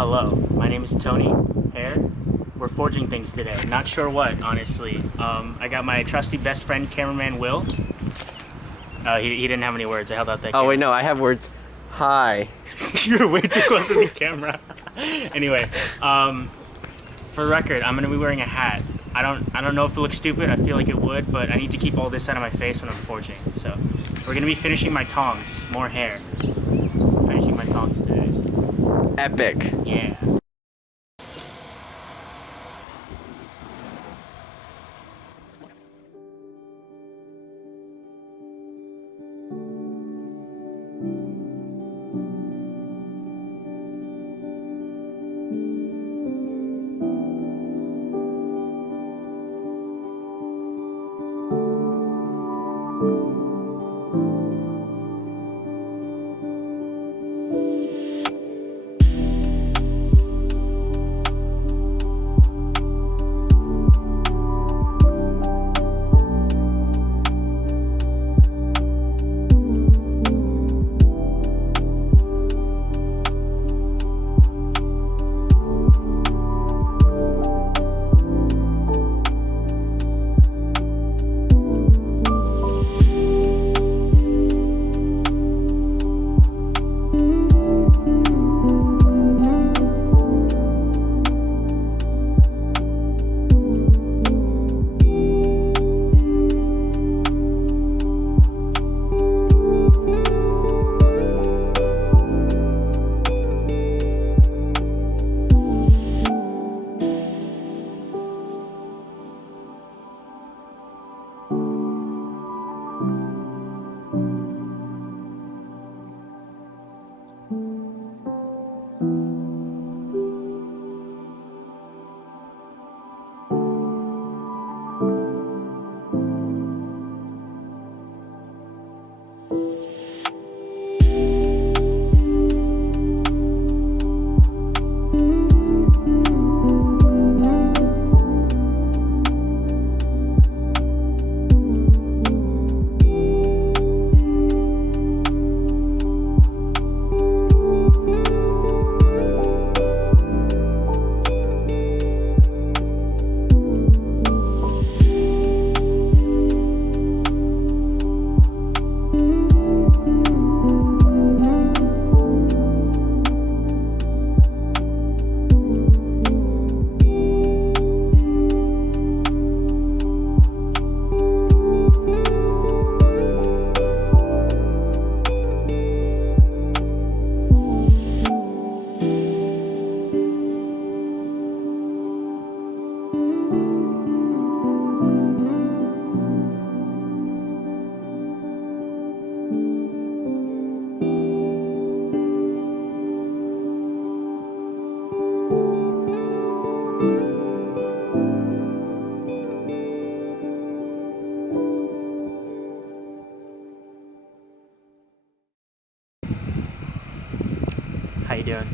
Hello, my name is Tony Hare. We're forging things today. Not sure what, honestly. I got my trusty best friend, cameraman Will. He didn't have any words. I held out that camera. Oh wait, no, I have words. Hi. You're way too close to the camera. Anyway, for the record, I'm gonna be wearing a hat. I don't know if it looks stupid. I feel like it would, but I need to keep all this out of my face when I'm forging. So we're gonna be finishing my tongs. More hair. Finishing my tongs today. Epic. Yeah. How you doing?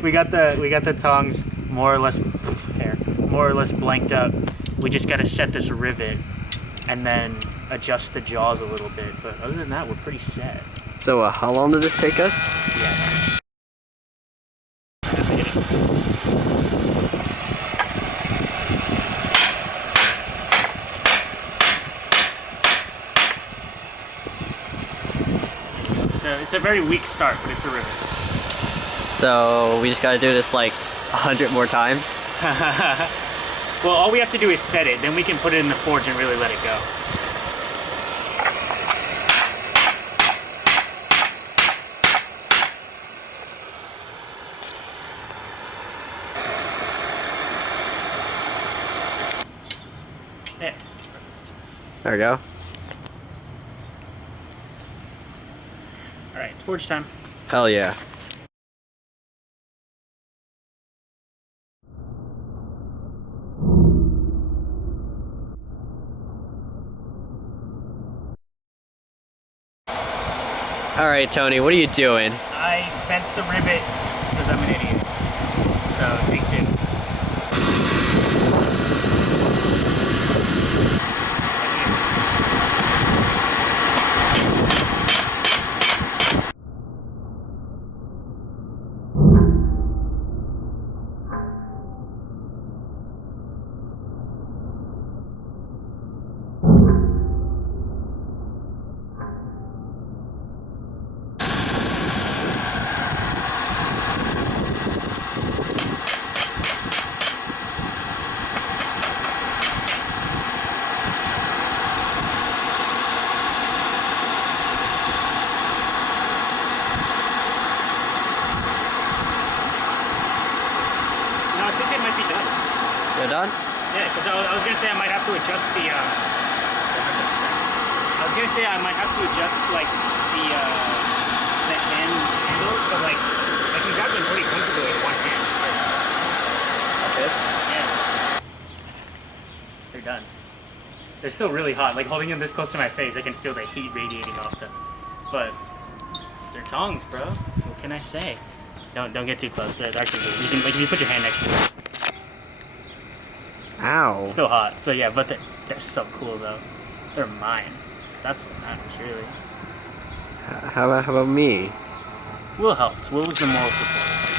we got the tongs more or less blanked up. We just got to set this rivet and then adjust the jaws a little bit. But other than that, we're pretty set. So how long did this take us? Yeah. It's a very weak start, but it's a rivet. So we just gotta do this like 100 more times? Well, all we have to do is set it, then we can put it in the forge and really let it go. Yeah. There we go. Alright, forge time. Hell yeah. Alright, Tony, what are you doing? I bent the rivet because I'm an idiot. So, take two. They're done? Yeah, because I was gonna say I might have to adjust the. I was gonna say I might have to adjust like the handle, but like I can grab them pretty comfortably with one hand. That's it? Yeah. They're done. They're still really hot. Like holding them this close to my face, I can feel the heat radiating off them. But they're tongs, bro. What can I say? Don't get too close. They're actually you can like if you put your hand next to it. Ow. It's still hot. So yeah, but they're so cool though. They're mine. That's what matters really. How about me? Will helped. Will was the moral support.